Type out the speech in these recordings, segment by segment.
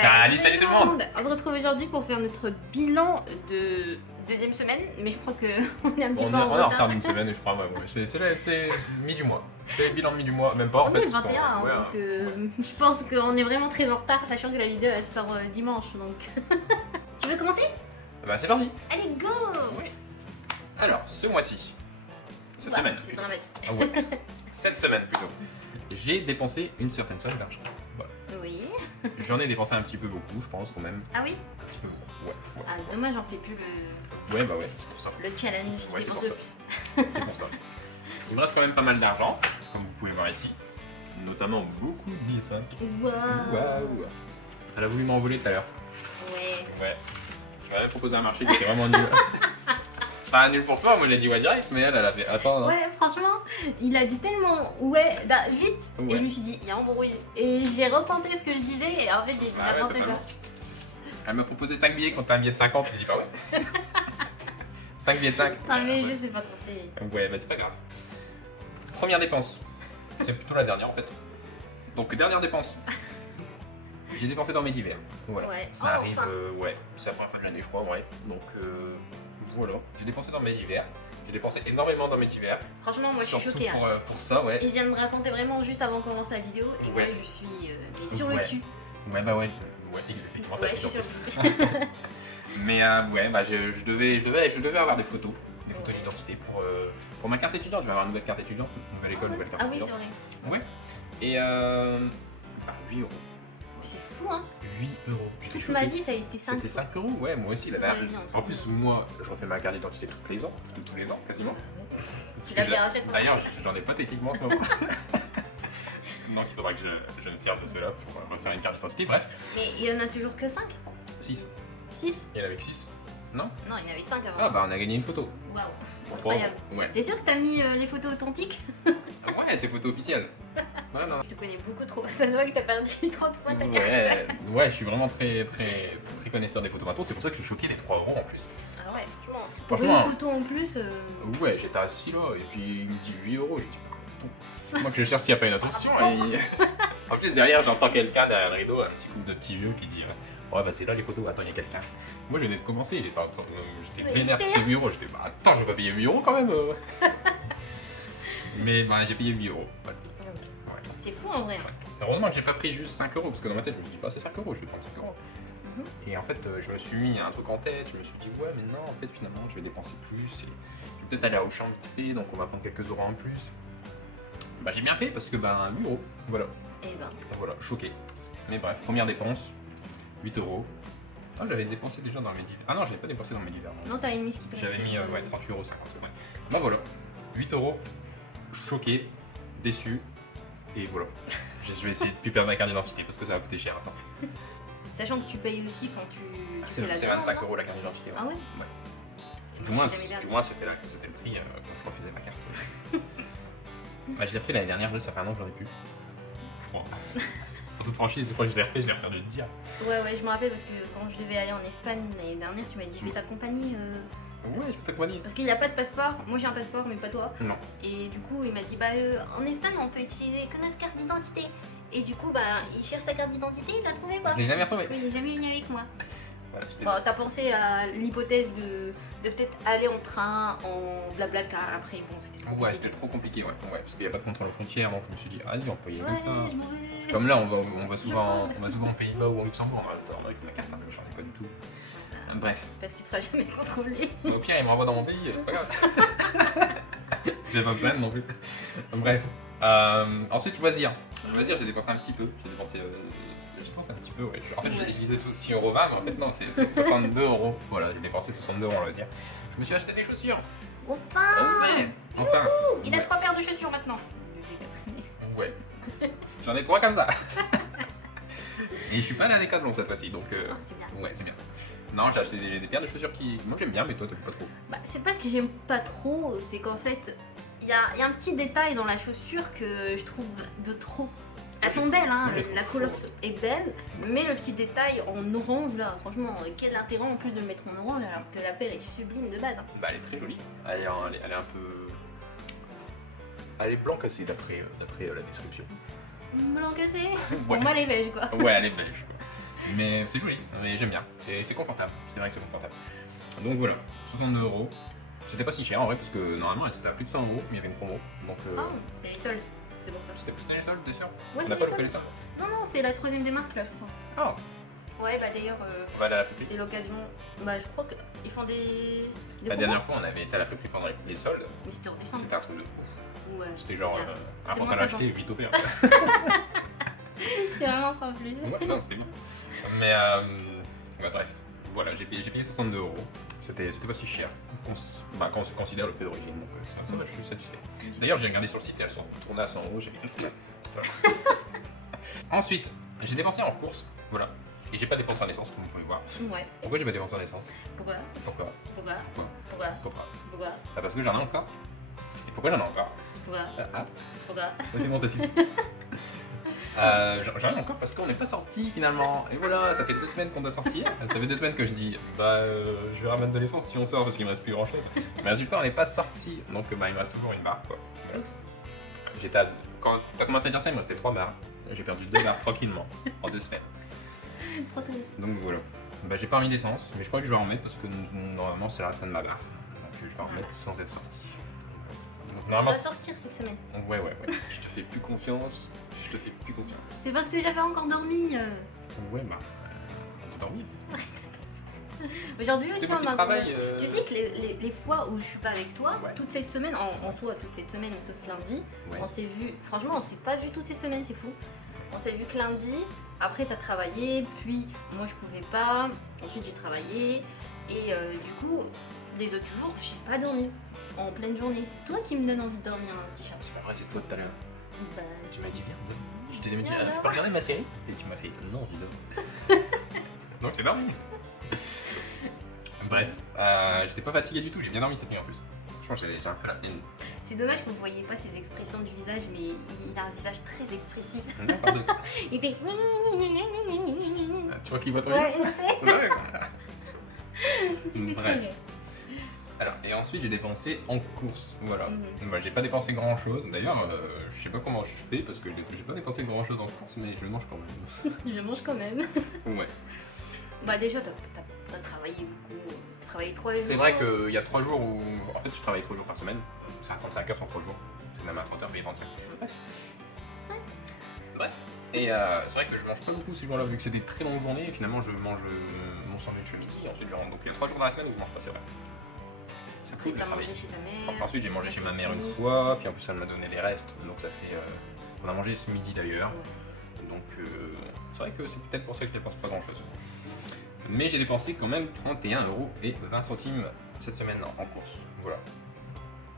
Salut tout le monde. On se retrouve aujourd'hui pour faire notre bilan de deuxième semaine, mais je crois qu'on est un petit peu en On est en retard retard. d'une semaine, je crois. Ouais, c'est mi du mois. C'est le bilan de mi du mois, même pas en On fait. est le 21, hein, ouais, donc je pense qu'on est vraiment très en retard, sachant que la vidéo elle sort dimanche. Donc, tu veux commencer? Bah c'est parti. Allez, go! Oui. Alors, ce mois-ci, cette Bah, semaine, c'est plutôt. dramatique. Ah ouais. Cette semaine plutôt. J'ai dépensé une certaine somme d'argent. Voilà. Oui. J'en ai dépensé un petit peu beaucoup, je pense quand même. Ah oui? Un petit peu beaucoup. Ouais. Ah, dommage, j'en fais plus le, Ouais, bah ouais, c'est pour ça. challenge. Ouais, dépense c'est de pour plus. C'est pour ça. Il me reste quand même pas mal d'argent, comme vous pouvez voir ici. Notamment beaucoup de billets de 5. Waouh! Elle a voulu m'envoler tout à l'heure. Ouais. Ouais. Je lui avais proposé un marché qui était vraiment nul. Pas nul pour toi, moi j'ai dit ouais direct, mais elle a fait attends. Non. Ouais, franchement, il a dit tellement ouais, bah, vite. Ouais. Et je me suis dit, il y a embrouille. Et j'ai retenté ce que je disais, et en fait, j'ai dit Ah ouais, n'importe totalement. quoi. Elle m'a proposé 5 billets contre un billet de 50, je dis pas ouais. 5 billets de 5. Non, mais je sais pas compter. Ouais, bah c'est pas grave. Première dépense. C'est plutôt la dernière en fait. Donc dernière dépense. J'ai dépensé dans mes divers. Voilà. Ouais. Ça Oh, arrive, enfin. ouais, c'est la première fin de l'année je crois, ouais. Donc voilà. J'ai dépensé dans mes divers. J'ai dépensé énormément dans mes divers. Franchement, moi, je suis Surtout choquée. pour, Hein. pour ça, ouais. Il vient de me raconter vraiment juste avant de commencer la vidéo, et Ouais. moi, je suis mais sur le Ouais. cul. Ouais, bah ouais. Ouais, effectivement, t'as Ouais, je fait suis sur surprise. le cul. Mais ouais, bah je devais avoir des photos Ouais. d'identité pour ma carte étudiante. Je vais avoir une nouvelle carte étudiante, nouvelle école, nouvelle carte Ah oui, c'est étudiante. vrai. Ouais. Et bah, 8 euros. C'est fou, hein. 8 euros. J'étais Toute ma choqué. vie, ça a été 5. C'était 5 euros, ouais, moi aussi. La Toute ma dernière- vie, En plus, moi, je refais ma carte d'identité tous les ans, quasiment. Parce Tu que la fais à chaque fois. D'ailleurs, j'en ai pas techniquement en ce moment. Donc il faudra que je me serve de cela pour refaire une carte d'identité. Bref, Mais il y en a toujours que 5? 6. 6? Il y en avait 6. Non? Non, il y en avait 5 avant. Ah bah on a gagné une photo. Waouh. Trois. Incroyable. Ouais. T'es sûr que t'as mis les photos authentiques? Ouais, c'est photo officielle. Ouais, non. Je te connais beaucoup trop. Ça se voit que t'as perdu 30 fois ta carte. Ouais, je suis vraiment très connaisseur des photos matos. C'est pour ça que je suis choqué des 3 euros en plus. Ah ouais, franchement. Pour Franchement, une photo en plus. Ouais, j'étais assis là et puis il me dit 8 euros. J'ai dit, bon. Moi que je cherche s'il n'y a pas une autre option. Et... En plus, derrière, j'entends quelqu'un derrière le rideau, un petit couple de petits vieux qui dit ouais, bah c'est là les photos. Attends, il y a quelqu'un. Moi, je venais de commencer. J'étais Mais vénère pour 8 euros. J'étais bah attends, je vais pas payer 8 euros quand même. Mais bah, j'ai payé 8 euros. Ouais. Ouais. C'est fou en vrai. Ouais. Heureusement que j'ai pas pris juste 5 euros parce que dans ma tête je me dis pas c'est 5 euros, je vais prendre 5 euros. Mhm. Et en fait je me suis mis un truc en tête, je me suis dit ouais mais non en fait finalement je vais dépenser plus et je vais peut-être aller à Auchan vite fait donc on va prendre quelques euros en plus. Bah j'ai bien fait parce que bah 8 euros, voilà. Et ben. Voilà, choqué. Mais bref, première dépense, 8 euros. Ah j'avais dépensé déjà dans mes divers. Ah non je l'ai pas dépensé dans mes divers. Non, t'avais mis ce qui te J'avais restait. mis ouais, 38,50 euros. Ouais. Bah voilà, 8 euros, choqué, déçu, et voilà. Je vais essayer de plus perdre ma carte d'identité parce que ça va coûter cher maintenant. Sachant que tu payes aussi quand tu fais la C'est demande, 25 non? euros la carte d'identité. Ah ouais? Du moins, Jamais perdu. c'était le prix quand je refusais ma carte. Bah, je l'ai refait l'année dernière, ça fait un an que j'en ai plus. Je crois. En toute franchise, je crois que je l'ai refait, je l'ai perdu de dire. Ouais, je me rappelle parce que quand je devais aller en Espagne l'année dernière, tu m'as dit je vais t'accompagner. Ouais, je peux t'accompagner. Parce qu'il a pas de passeport. Moi j'ai un passeport, mais pas toi. Non. Et du coup, il m'a dit bah en Espagne on peut utiliser que notre carte d'identité. Et du coup, bah il cherche ta carte d'identité, il l'a trouvé quoi. Je l'ai jamais retrouvé. Du coup, il est jamais venu avec moi. Voilà, j'étais- Bon, t'as pensé à l'hypothèse de peut-être aller en train, en blablacar après. Bon, c'était trop Ouais, compliqué. c'était trop compliqué, ouais. Ouais, parce qu'il n'y a pas de contrôle aux frontières, donc je me suis dit, allez, on peut y aller Ouais, comme ça. je m'en vais. C'est comme là, on va souvent aux Pays-Bas ou au Luxembourg. Attends, avec ma carte, j'en ai pas du tout. Bref. J'espère que tu te feras jamais contrôler. Au pire, il me renvoie dans mon pays, c'est pas grave. J'ai pas de problème non plus. Bref. Ensuite, loisirs. Loisirs, j'ai dépensé un petit peu. J'ai dépensé un petit peu, ouais. En fait, Ouais. je disais 6,20 €, mais en fait, non, c'est 62 €. Voilà, j'ai dépensé 62 € en loisirs. Je me suis acheté des chaussures. Enfin Ouais. Enfin. Il a Ouais. 3 paires de chaussures maintenant. Ouais. J'en ai 3 comme ça. Et je suis pas allé à Decathlon cette fois-ci, donc Ah, c'est bien. ouais, c'est bien. Non, j'ai acheté des paires de chaussures qui. Moi j'aime bien, mais toi t'aimes pas trop. Bah, c'est pas que j'aime pas trop, c'est qu'en fait, il y a un petit détail dans la chaussure que je trouve de trop. Elles sont belles, hein, Ouais, la couleur est belle, mais le petit détail en orange là, franchement, quel intérêt en plus de le mettre en orange alors que la paire est sublime de base. Hein. Bah elle est très jolie. Elle est un peu. Elle est blanc cassé d'après la description. Blanc cassé. Ouais. Pour moi, les beige quoi. Ouais, elle est beige. Mais c'est joli, mais j'aime bien. Et c'est confortable, c'est vrai que c'est confortable. Donc voilà, 62 €. C'était pas si cher en vrai, parce que normalement c'était à plus de 100 €, mais il y avait une promo. Donc Ah, c'est les soldes, c'est pour ça. c'était les soldes, t'es sûr? Ouais, On c'est n'a les pas loupé soldes. les soldes? Non, non, c'est la 3ème des marques là, je crois. Ah, Ouais, bah d'ailleurs, on va aller à la friperie. c'est l'occasion. Bah, je crois qu'ils font des La promos. dernière fois, on avait été à la friperie pendant les soldes. Mais c'était en décembre. C'était un truc de ouf. Ouais, C'était genre bien. un moins pantalon 50. acheté 8 OP. C'est vraiment ça en plus. Ouais, non, c'était bien. Mais ouais, bref, voilà, j'ai payé 62 €. C'était pas si cher quand on se considère le prix d'origine, donc ça va, je suis satisfait. D'ailleurs, j'ai regardé sur le site et elles sont tournées à 100 €, j'ai dit. Voilà. Ensuite, j'ai dépensé en course, voilà. Et j'ai pas dépensé en essence, comme vous pouvez voir. Ouais. Pourquoi j'ai pas dépensé en essence? Pourquoi Pourquoi? Pourquoi Pourquoi? Pourquoi Pourquoi? Pourquoi Ah, parce que j'en ai encore. Et pourquoi j'en ai encore? Pourquoi Ah, Pourquoi c'est bon, ça suffit. J'en ai encore parce qu'on n'est pas sorti finalement. Et voilà, ça fait 2 semaines qu'on doit sortir. Ça fait 2 semaines que je dis, je vais ramener de l'essence si on sort parce qu'il me reste plus grand chose. Mais résultat, on n'est pas sorti. Donc il me reste toujours une barre quoi. Voilà. J'étais quand t'as commencé à dire ça, il me restait 3 barres. J'ai perdu 2 barres tranquillement en 2 semaines. Trop triste. Donc voilà. Bah, j'ai pas remis d'essence, mais je crois que je vais en remettre parce que normalement c'est la fin de ma barre. Donc je vais en remettre sans être sorti. Donc, On normalement, va sortir cette semaine. ouais. Je te fais plus confiance. Je te fais plus confiance. C'est parce que j'avais encore dormi. Ouais, bah. On t'a dormi. Aujourd'hui C'est aussi, moi on qui m'a travaille. Tu sais que les fois où je suis pas avec toi, Ouais. toute cette semaine, en soi, toute cette semaine, sauf lundi, Ouais. on s'est vu. Franchement, on s'est pas vu toutes ces semaines, c'est fou. On s'est vu que lundi. Après, t'as travaillé, puis moi je pouvais pas. Ensuite, j'ai travaillé. Et du coup, les autres jours, j'ai pas dormi. En pleine journée. C'est toi qui me donne envie de dormir, un petit chat. C'est pas vrai, c'est toi tout à l'heure. Bah, Tu m'as dit viens. Je t'ai dit, Viens, je alors. peux regarder ma série? Et tu m'as fait non, dis donc. Donc j'ai dormi. Bref, j'étais pas fatigué du tout, j'ai bien dormi cette nuit en plus. Je pense que j'ai un peu la peine. c'est dommage que vous voyez pas ses expressions du visage, mais il a un visage très expressif. Pardon. Il fait. Tu vois qu'il va trop Ouais, vite? je sais. Ouais. Tu fais Bref. très Alors, et ensuite j'ai dépensé en course, voilà. Mhm. Bah, j'ai pas dépensé grand chose, d'ailleurs je sais pas comment je fais parce que j'ai pas dépensé grand chose en course, mais je mange quand même. Je mange quand même. Ouais. Bah déjà, t'as travaillé beaucoup. T'as travaillé 3 jours. C'est vrai qu'il y a 3 jours où. En fait, je travaille 3 jours par semaine. C'est à 35 heures sur 3 jours. C'est même à 30 heures payé 35. Bref. Et c'est vrai que je mange pas beaucoup ces jours-là, vu que c'est des très longues journées. Et finalement, je mange mon sandwich le midi. Et ensuite, je rentre. Donc il y a 3 jours dans la semaine où je mange pas, c'est vrai. C'est Après, cool, t'as j'ai mangé travaillé. chez ta mère. Ensuite, j'ai mangé chez ma mère une aussi. fois. Puis en plus, elle m'a donné des restes. Donc ça fait. On a mangé ce midi d'ailleurs. Ouais. Donc c'est vrai que c'est peut-être pour ça que je dépense pas grand chose. Mais j'ai dépensé quand même 31,20 € cette semaine en course. Voilà.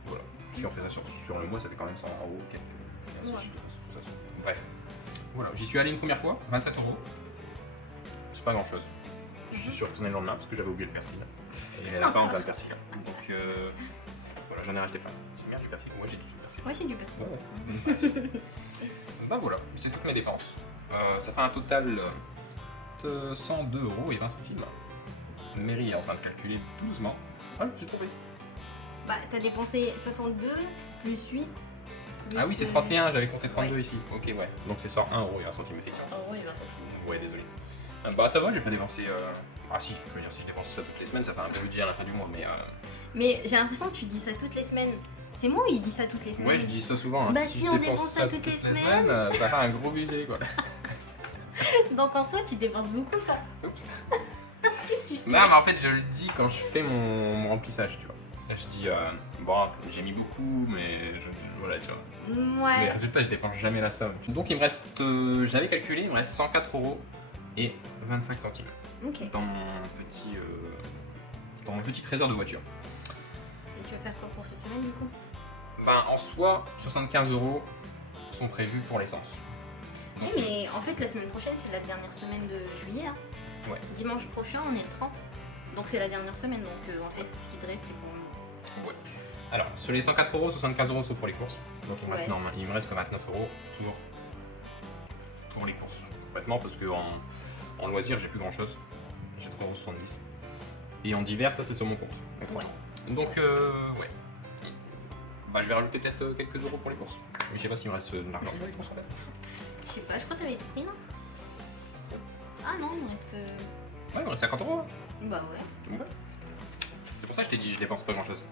Voilà. Si on fait ça sur le mois, ça fait quand même 100 € quelques. Ouais. Tout ça. Bref. Voilà. J'y suis allé une première fois, 27 €. C'est pas grand chose. J'y suis retourné le lendemain parce que j'avais oublié le persil. Et les lapins ont plein de persil. Donc voilà, j'en ai racheté pas. C'est bien du persil. Moi j'ai du persil. Moi, j'ai du persil. Ouais. Bah voilà, c'est toutes mes dépenses. Ça fait un total de 102,20 €. Mary est en train de calculer tout doucement. Ah, j'ai trouvé. Bah, t'as dépensé 62 plus 8. Ah oui, c'est 31, j'avais compté 32 ici. Ok, ouais. Donc c'est 101,20 €. En vrai, il va sortir. Ouais, désolé. Bah ça va, j'ai pas dépensé. Ah si, je veux dire, si je dépense ça toutes les semaines, ça fait un bon budget à la fin du mois, mais. Mais j'ai l'impression que tu dis ça toutes les semaines. C'est moi ou il dit ça toutes les semaines? Ouais, je dis ça souvent. Hein. Bah, si si je on dépense dépense ça toutes les semaines. ça fait un gros budget quoi. Donc en soi, tu dépenses beaucoup, quoi. Oups. Qu'est-ce que tu fais? Non, mais en fait, je le dis quand je fais mon remplissage, tu vois. Je dis, bon, j'ai mis beaucoup, mais voilà, tu vois. Mais Ouais. résultat, je dépense jamais la somme. Donc, il me reste, j'avais calculé, il me reste 104,25 €. Ok. Dans mon petit trésor de voiture. Et tu vas faire quoi pour cette semaine, du coup? Ben, en soi, 75 € sont prévus pour l'essence. Oui, Donc, mais en fait, la semaine prochaine, c'est la dernière semaine de juillet. Hein. Ouais. Dimanche prochain, on est le 30. Donc c'est la dernière semaine. Donc en fait, ce qui te reste, c'est pour. ouais. Alors, sur les 104 €, 75 € sont pour les courses. Donc, il me, reste, Ouais. il me reste que 29 € pour les courses. Complètement, parce qu'en en loisir, j'ai plus grand chose. J'ai 3,70 €. Et en divers, ça, c'est sur mon compte. Ouais. Donc, ouais. Bah, je vais rajouter peut-être quelques euros pour les courses. Mais je sais pas s'il me reste de l'argent pour les courses en fait. Je sais pas, je crois que t'avais tout pris, non? Ah non, il me reste. Ouais, il me reste 50 euros. Bah ouais. Ouais. C'est pour ça que je t'ai dit, je dépense pas grand chose.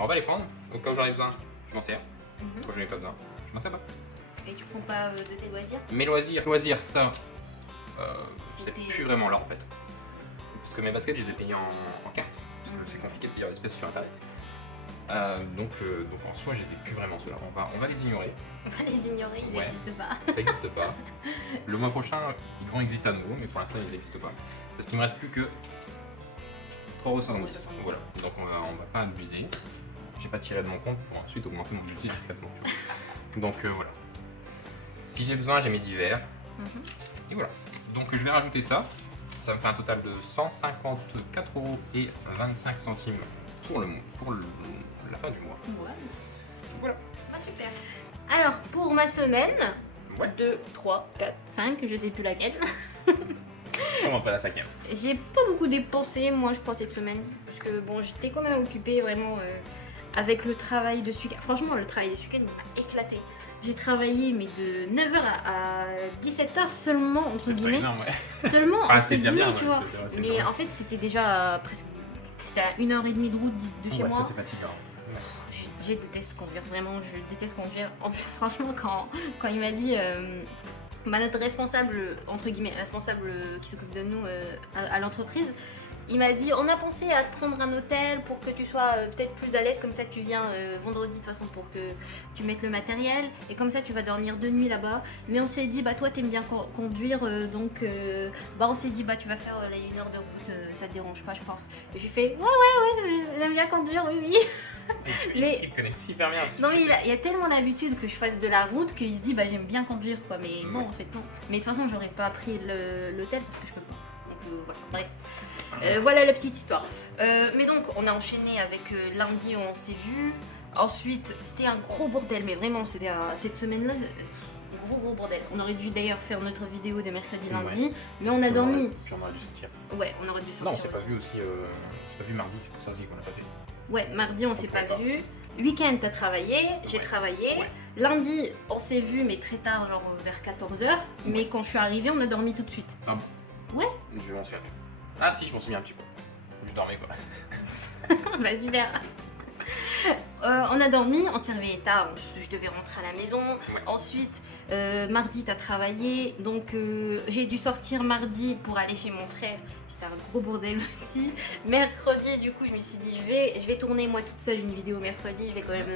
On va les prendre, au cas où j'en ai besoin, je m'en sers. Quand j'en ai pas besoin, je m'en sers pas. Et tu prends pas de tes loisirs? Mes loisirs, ça, c'est C'était- plus vraiment là en fait. Parce que mes baskets, je les ai payés en carte. Parce que c'est compliqué de payer en espèces sur internet. Donc en soi, je les ai plus vraiment ceux-là. On va les ignorer. On va les ignorer, ils Ouais. n'existent pas. Ça n'existe pas. Le mois prochain, ils vont exister à nouveau, mais pour l'instant, ils n'existent pas. Parce qu'il me reste plus que 3,70 €. Voilà. Donc on va pas abuser. J'ai pas tiré de mon compte pour ensuite augmenter mon budget discrètement. Donc voilà. Si j'ai besoin, j'ai mes divers. Et voilà. Donc je vais rajouter ça. Ça me fait un total de 154,25 € pour la fin du mois. Ouais. Voilà. Bah super. Alors pour ma semaine, Ouais. 2, 3, 4, 5, je sais plus laquelle. Comment pas la cinquième? J'ai pas beaucoup dépensé moi je pense cette semaine. Parce que bon j'étais quand même occupée vraiment avec le travail de ce week-end. Franchement le travail de ce week-end m'a éclaté. J'ai travaillé mais de 9h à 17h seulement entre C'est pas guillemets. énorme, ouais. Seulement Ah, entre c'est bien, guillemets ouais, tu vois. je veux dire, c'est Mais énorme. en fait c'était déjà presque. C'était à 1h30 de route de chez Ouais, moi. ça c'est fatigant. Je déteste conduire, vraiment, je déteste conduire. Franchement, quand il m'a dit, notre responsable, entre guillemets, responsable qui s'occupe de nous à l'entreprise, il m'a dit, on a pensé à te prendre un hôtel pour que tu sois peut-être plus à l'aise, comme ça tu viens vendredi de toute façon pour que tu mettes le matériel, et comme ça tu vas dormir 2 nuits là-bas. Mais on s'est dit, bah toi t'aimes bien conduire, donc bah on s'est dit, bah tu vas faire les 1 heure de route, ça te dérange pas je pense. Et j'ai fait, ouais, j'aime bien conduire, oui, oui. Mais- Il connaît super bien. Non mais il a tellement l'habitude que je fasse de la route qu'il se dit bah j'aime bien conduire quoi, mais non Ouais. en fait non. Mais de toute façon j'aurais pas pris l'hôtel parce que je peux pas. Donc voilà, bref. Voilà la petite histoire. Mais donc on a enchaîné avec lundi on s'est vu. Ensuite c'était un gros bordel, mais vraiment c'était cette semaine-là gros bordel. On aurait dû d'ailleurs faire notre vidéo de mercredi lundi, mais on a dormi. Puis on aurait dû sortir. Ouais, on aurait dû Non, on sortir s'est pas aussi. vu aussi. C'est pas vu mardi, c'est pour ça aussi qu'on l'a pas fait. Ouais, mardi on s'est pouvait pas pas. vu. Week-end t'as travaillé, j'ai Ouais. travaillé. Ouais. Lundi on s'est vu mais très tard, genre vers 14h. Mais quand je suis arrivée on a dormi tout de suite. Je m'en souviens plus. Ah si, je m'en souviens un petit peu. Je dormais quoi. Bah super. On a dormi, on s'est réveillé tard, je devais rentrer à la maison. Ouais. Ensuite, mardi t'as travaillé, donc j'ai dû sortir mardi pour aller chez mon frère. C'était un gros bordel aussi. Mercredi, du coup, je me suis dit je vais tourner moi toute seule une vidéo mercredi, je vais quand même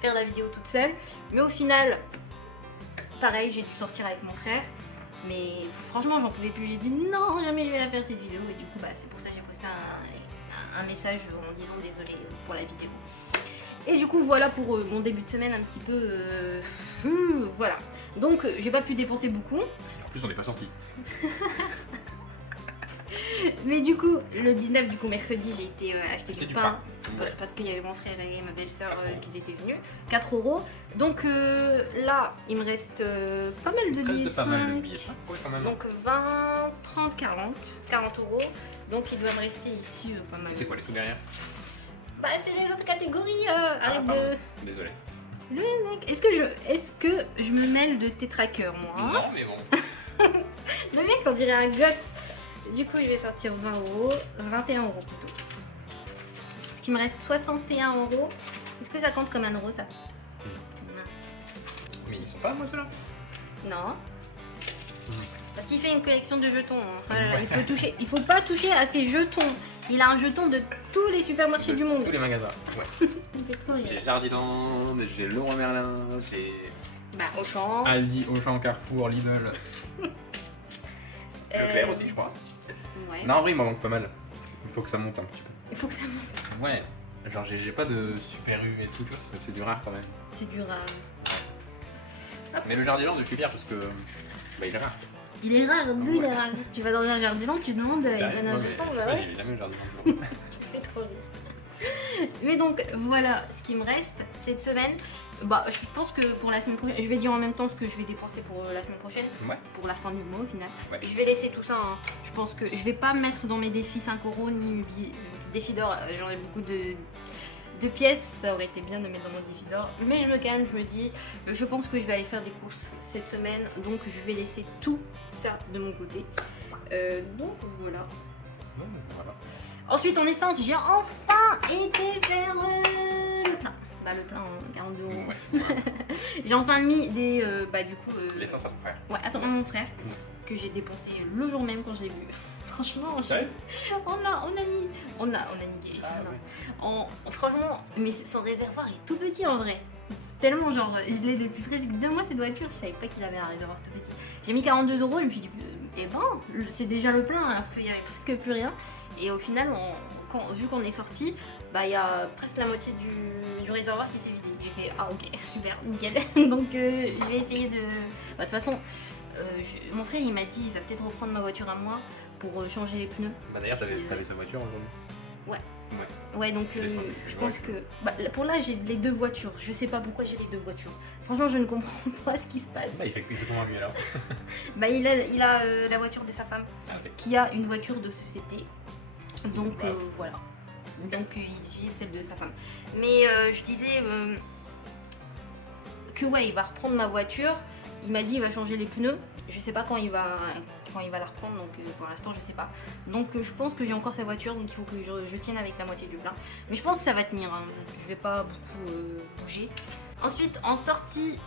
faire la vidéo toute seule. Mais au final, pareil, j'ai dû sortir avec mon frère. Mais franchement, j'en pouvais plus. J'ai dit non, jamais je vais la faire cette vidéo. Et du coup, bah, c'est pour ça que j'ai posté un message en disant désolé pour la vidéo. Et du coup, voilà pour mon début de semaine un petit peu. Voilà. Donc, j'ai pas pu dépenser beaucoup. En plus, on n'est pas sorti. Mais du coup, le 19, du coup, mercredi, j'ai été acheter Acheter du du pain. pain. Ouais, parce qu'il y avait mon frère et ma belle-sœur qui étaient venus. 4 €. Donc là, il me reste pas mal de billets de Pas mal de 5. billets. Ouais, quand même. Donc 20, 30, 40 €. Donc il doit me rester ici pas mal. Et c'est quoi les sous derrière? Bah c'est les autres catégories. Ah, Arrête pardon. de... Désolé. Le mec. Est-ce que je me mêle de tes trackers moi hein? Non, mais bon. Le mec on dirait un gosse. Du coup je vais sortir 20 €. 21 € plutôt. Parce qu'il me reste 61 €. Est-ce que ça compte comme 1 € ça? Mince. Mais ils sont pas à moi ceux-là. Non. Mhm. Parce qu'il fait une collection de jetons. hein. Voilà, Ouais. il faut pas toucher à ses jetons. Il a un jeton de tous les supermarchés du monde. Tous les magasins. Ouais. Il fait trop rire. J'ai Jardiland, j'ai Leroy Merlin, j'ai Bah, Auchan. Aldi, Auchan, Carrefour, Lidl. Leclerc aussi, je crois. Ouais. Non, en vrai, il m'en manque pas mal. Il faut que ça monte un petit peu. Il faut que ça monte. Ouais. Genre, j'ai pas de super U et tout, tu vois, c'est du rare quand même. C'est dur à... Mais le Jardiland, je suis fier parce que. Bah, il est rare. Il est rare, d'où il est Ouais. rare. Tu vas dans un jardin, tu demandes, il Sérieux? donne un Ouais, mais jeton, je sais bah pas, ouais. j'ai jamais le Jardiland. Tu fais trop rire. Mais donc, voilà ce qui me reste cette semaine. Bah, je pense que pour la semaine prochaine, je vais dire en même temps ce que je vais dépenser pour la semaine prochaine. Ouais. Pour la fin du mois au final. Ouais. Je vais laisser tout ça. Hein. Je pense que je vais pas mettre dans mes défis 5 € ni défis d'or. J'aurai beaucoup 2 pièces, ça aurait été bien de mettre dans mon défidor. Mais je me calme, je me dis, je pense que je vais aller faire des courses cette semaine. Donc je vais laisser tout ça de mon côté. Donc voilà. Voilà. Ensuite en essence, j'ai enfin été faire le plein. Bah le plein, 42 €. Ouais. J'ai enfin mis des... du coup... L'essence à ton frère. Ouais, attends, à mon frère, que j'ai dépensé le jour même quand je l'ai vu. Franchement, Ouais. on a niqué. Ah, Non. Franchement, mais son réservoir est tout petit en vrai. Tellement genre, je l'ai depuis presque 2 mois cette voiture, je savais pas qu'il avait un réservoir tout petit. J'ai mis 42 €, je me suis dit, eh ben, c'est déjà le plein alors qu'il y avait presque plus rien. Et au final, vu qu'on est sorti, bah il y a presque la moitié du réservoir qui s'est vidé. J'ai fait, ah ok, super, nickel. Donc je vais essayer de... Bah, de toute façon, mon frère il m'a dit, il va peut-être reprendre ma voiture à moi pour changer les pneus. Bah d'ailleurs, t'avais sa voiture aujourd'hui. Ouais, donc je pense que... Bah, pour là, j'ai les 2 voitures. Je sais pas pourquoi j'ai les 2 voitures. Franchement, je ne comprends pas ce qui se passe. Bah, il fait comment lui alors? Bah, il a la voiture de sa femme, Ok. qui a une voiture de société. Donc Ouais. voilà. Donc il utilise celle de sa femme. Mais je disais que ouais, il va reprendre ma voiture. Il m'a dit il va changer les pneus. Je sais pas quand il va la reprendre, donc pour l'instant je sais pas. Donc je pense que j'ai encore sa voiture, donc il faut que je tienne avec la moitié du plein. Mais je pense que ça va tenir, hein. Je vais pas beaucoup bouger. Ensuite en sortie...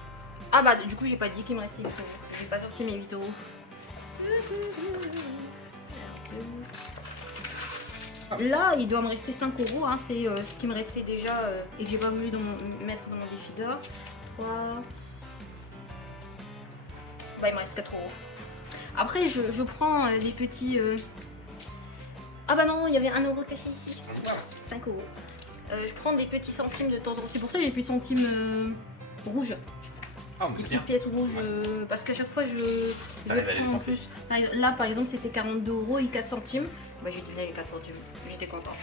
Ah bah du coup j'ai pas dit qu'il me restait 8 €. J'ai pas sorti mes 8 €. Là il doit me rester 5 €, hein. C'est ce qui me restait déjà et que j'ai pas voulu mettre dans mon défidor. 3... Bah il me reste 4 €. Après je prends des petits... Ah bah non, il y avait 1 € caché ici. Voilà, 5 €. Je prends des petits centimes de temps en temps. C'est pour ça que j'ai plus de centimes rouges. Ah, mais Des c'est bien. petites pièces rouges. Parce qu'à chaque fois je prends en plus. Là par exemple c'était 42 € et 4 centimes. Bah j'ai donné les 4 centimes. J'étais contente.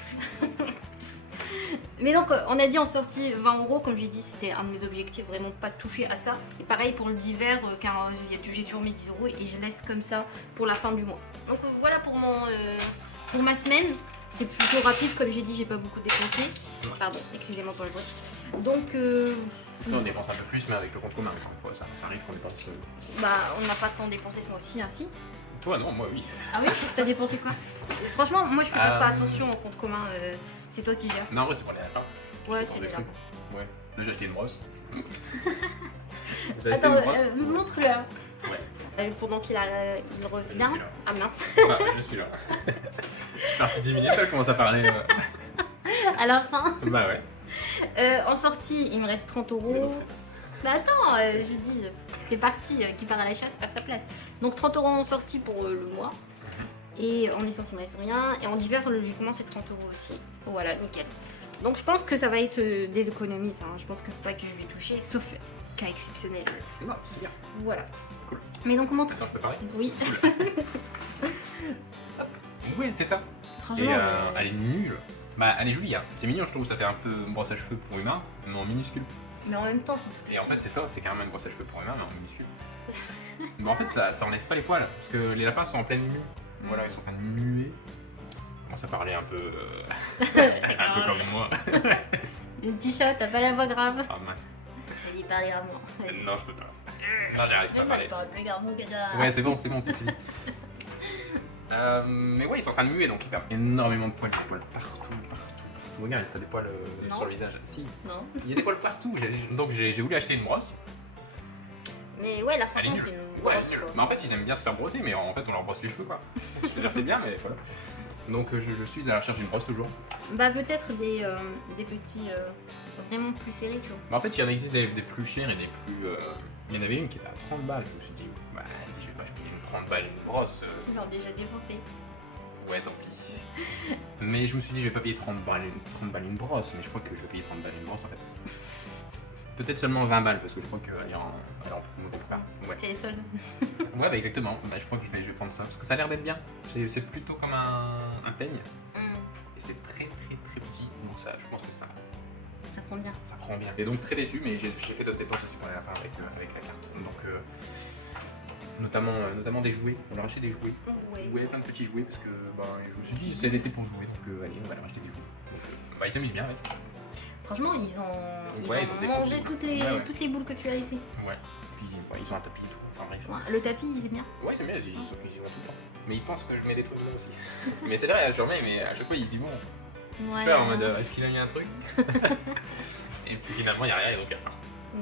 Mais donc on a dit en sortie 20 €, comme j'ai dit c'était un de mes objectifs, vraiment pas toucher à ça. Et pareil pour le d'hiver car j'ai toujours mis 10 € et je laisse comme ça pour la fin du mois. Donc voilà pour ma semaine. C'est plutôt rapide, comme j'ai dit j'ai pas beaucoup dépensé. Pardon, excusez-moi pour le bruit. Donc On dépense un peu plus, mais avec le compte commun, parfois ça arrive qu'on dépense. bah on n'a pas tant dépensé ce mois-ci, hein, si. Toi non, moi oui. Ah oui, t'as dépensé quoi? Franchement moi je fais pas attention au compte commun, c'est toi qui gères. Non, en vrai c'est pour les lapins. Ouais, Je c'est prends des bien. trucs. Ouais. Là j'ai acheté une brosse. Vous avez acheté Attends, une brosse? montre-le. Ouais. Pendant qu'il Je revient. suis là. Ah mince. Ah, je suis là. Je suis parti 10 minutes, elle commence à parler. À la fin. Bah ouais. En sortie, il me reste 30 €. Bah attends, j'ai dit, c'est parti, qui part à la chasse perd sa place. Donc 30 € en sortie pour le mois. Et en essence, il me reste rien. Et en hiver, le jugement, c'est 30 € aussi. Voilà, nickel. Donc je pense que ça va être des économies, ça. Hein. Je pense que pas que je vais toucher, sauf cas exceptionnel. Non, c'est bien. Voilà. Cool. Mais donc montre. Attends, je peux parler? Oui. Oui, c'est ça. Franchement. Et elle est nulle. Bah, elle est jolie, hein. C'est mignon, je trouve. Ça fait un peu brosse à cheveux pour humain, mais en minuscule. Mais en même temps, c'est tout petit. Et en fait, c'est ça, c'est carrément une brosse à cheveux pour humain, mais en minuscule. Mais en fait, ça enlève pas les poils, parce que les lapins sont en pleine mue. Voilà, ils sont en train de muer. Ils commencent à parler un peu. Un peu comme moi. Le petit chat, t'as pas la voix grave. Ah mince. Vas-y, parle gravement. Vas-y. Non, je peux pas. Non, j'arrive pas à Même moi, parler. je parle plus gravement que ça. Ouais, c'est bon, c'est fini. Mais ouais, ils sont en train de muer, donc ils perdent énormément de poils. Des poils partout. Regarde, t'as des poils Non. sur le visage. Si, Non. il y a des poils partout. Donc j'ai voulu acheter une brosse. Mais ouais, là, Elle est franchement, nulle. c'est une Ouais, elle brosse, est nulle. quoi. Mais en fait, ils aiment bien se faire brosser, mais en fait, on leur brosse les cheveux, quoi. Je veux dire, c'est bien, mais voilà. Donc je suis à la recherche d'une brosse toujours. Bah, peut-être des petits vraiment plus serrés, tu vois. Mais en fait, il y en existe des plus chers et des plus. Il y en avait une qui était à 30 balles. Je me suis dit, bah, je vais pas acheter une 30 balles une brosse. Genre déjà défoncé. Ouais, tant pis. Mais je me suis dit, je vais pas payer 30 balles une brosse, mais je crois que je vais payer 30 balles une brosse en fait. Peut-être seulement 20 balles parce que je crois qu'elle est en promo quelque part. Ouais. C'est les soldes. Ouais, bah exactement. Bah, je crois que je vais prendre ça parce que ça a l'air d'être bien. C'est plutôt comme un peigne et c'est très petit. Donc ça, je pense que Ça prend bien. ça prend bien. Et donc très déçu, mais j'ai fait d'autres dépenses aussi pour les lapins avec la carte. Donc notamment des jouets. On leur a acheté des jouets. Ouais. Ouais, plein de petits jouets parce que bah, je me suis dit c'est l'été pour jouer donc allez on va leur acheter des jouets. Donc, bah ils s'amusent bien avec. Franchement, ils ont Ouais, ils ont mangé défoncé. toutes Ouais. les boules que tu as laissées. Ouais. Puis ouais, ils ont un tapis et tout. Enfin bref. Ouais, le tapis, c'est bien. Ouais, c'est bien, ils y vont tout le temps. Mais ils pensent que je mets des trucs dedans aussi. Mais c'est vrai, je remets, mais à chaque fois ils y vont. Ouais. Tu vois, en mode est-ce qu'il a mis un truc et puis finalement il n'y a rien et donc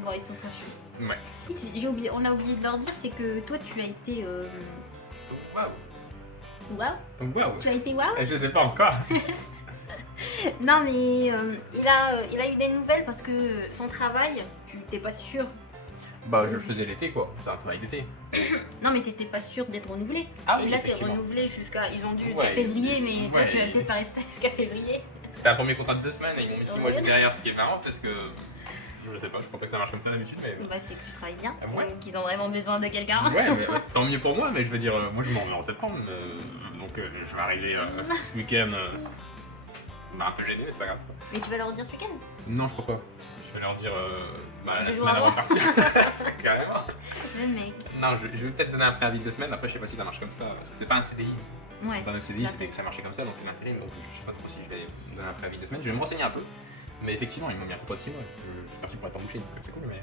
Bon, ils sont très chouettes. ouais. On a oublié de leur dire, c'est que toi, tu as été. Waouh. Waouh. Waouh. Tu as été waouh. Je sais pas encore. Non, mais il a eu des nouvelles parce que son travail, tu t'es pas sûr. Bah je le faisais l'été quoi, c'est un travail d'été. Non, mais t'étais pas sûr d'être renouvelé. Ah Et oui, là, t'es effectivement. renouvelé jusqu'à. Ils ont dû jusqu'à Ouais, février, mais toi, ouais. tu vas peut-être pas rester jusqu'à février. C'était un premier contrat de 2 semaines et ils m'ont mis 6 mois Ouais. juste derrière, ce qui est marrant parce que je sais pas, je crois pas que ça marche comme ça d'habitude mais. Bah, c'est que tu travailles bien. Ouais. Qu'ils ont vraiment besoin de quelqu'un. Ouais, mais tant mieux pour moi, mais je veux dire, moi je m'en vais en septembre, donc je vais arriver ce week-end un peu gêné, mais c'est pas grave. Mais tu vas leur dire ce week-end. Non, je crois pas. Je vais leur dire la Deux semaine jours avant avant. de partir. Carrément. Le mec. Non, je vais peut-être donner un préavis de 2 semaines, après je sais pas si ça marche comme ça, parce que c'est pas un CDI. Ouais. Dans un CDI, c'était que ça marchait comme ça, donc c'est l'intérim, donc je sais pas trop si je vais donner un préavis de 2 semaines. Je vais me renseigner un peu, mais effectivement, ils m'ont mis un contrat de 6 mois, je suis parti pour être embauché, donc c'est cool, mais.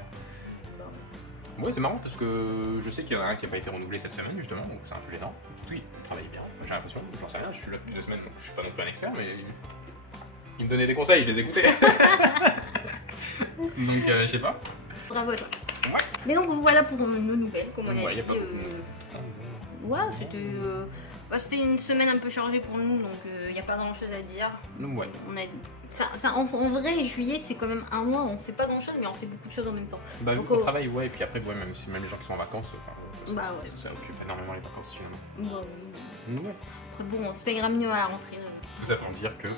Ouais, c'est marrant parce que je sais qu'il y en a un qui a pas été renouvelé cette semaine, justement, donc c'est un peu gênant. Oui, il travaille bien, j'ai l'impression, j'en sais rien, je suis là depuis 2 semaines, donc je suis pas non plus un expert, mais. Il me donnait des conseils, je les écoutais. Donc, je sais pas. Bravo à toi. Ouais. Mais donc voilà pour nos nouvelles, comme on a Ouais, y a dit. pas beaucoup. Ouais, c'était une semaine un peu chargée pour nous, donc il n'y a pas grand chose à dire. Donc, ouais. On a, en vrai, juillet, c'est quand même un mois, on fait pas grand chose, mais on fait beaucoup de choses en même temps. Bah, vu Donc, qu'on travaille, ouais, et puis après, ouais, même les gens qui sont en vacances, Bah ouais. ça occupe énormément les vacances finalement. Bon, Ouais. après, bon, ça ira mieux à la rentrée. Tout ça pour dire que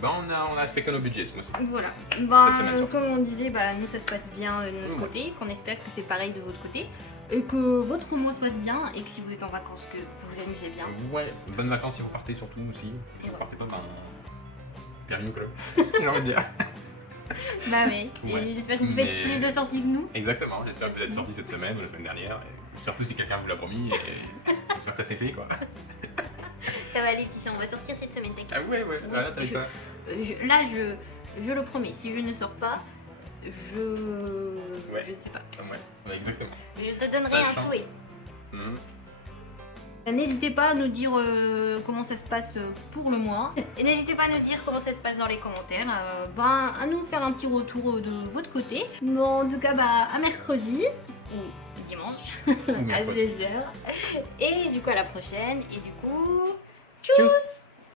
bah, on a respecté nos budgets ce mois-ci. Voilà. Bah, Cette semaine, surtout. comme on disait, bah, nous ça se passe bien de notre Ouais. côté, qu'on espère que c'est pareil de votre côté, et que votre mois se passe bien, et que si vous êtes en vacances, que vous vous amusez bien. Ouais, bonnes vacances si vous partez surtout aussi. Si vous Ouais. partez pas, ben. Bienvenue au club. J'ai envie de dire. Bah oui, Ouais. et j'espère que vous faites Mais- plus de sorties que nous. Exactement, j'espère que vous êtes sortis cette semaine ou la semaine dernière. Et surtout si quelqu'un vous l'a promis. Et j'espère que ça s'est fait quoi. Ça va aller, petits chiens, on va sortir cette semaine, t'inquiète. Ah ouais, voilà, t'as vu ça. Je le promets, si je ne sors pas, Ouais. je sais pas. Ouais, exactement. Je te donnerai Sachant- un souhait. Mhm. N'hésitez pas à nous dire comment ça se passe pour le mois. Et n'hésitez pas à nous dire comment ça se passe dans les commentaires. À nous faire un petit retour de votre côté. Bon, en tout cas, à mercredi ou dimanche Ou à mercredi. 16h. Et du coup, à la prochaine. Et du coup, Tchuss.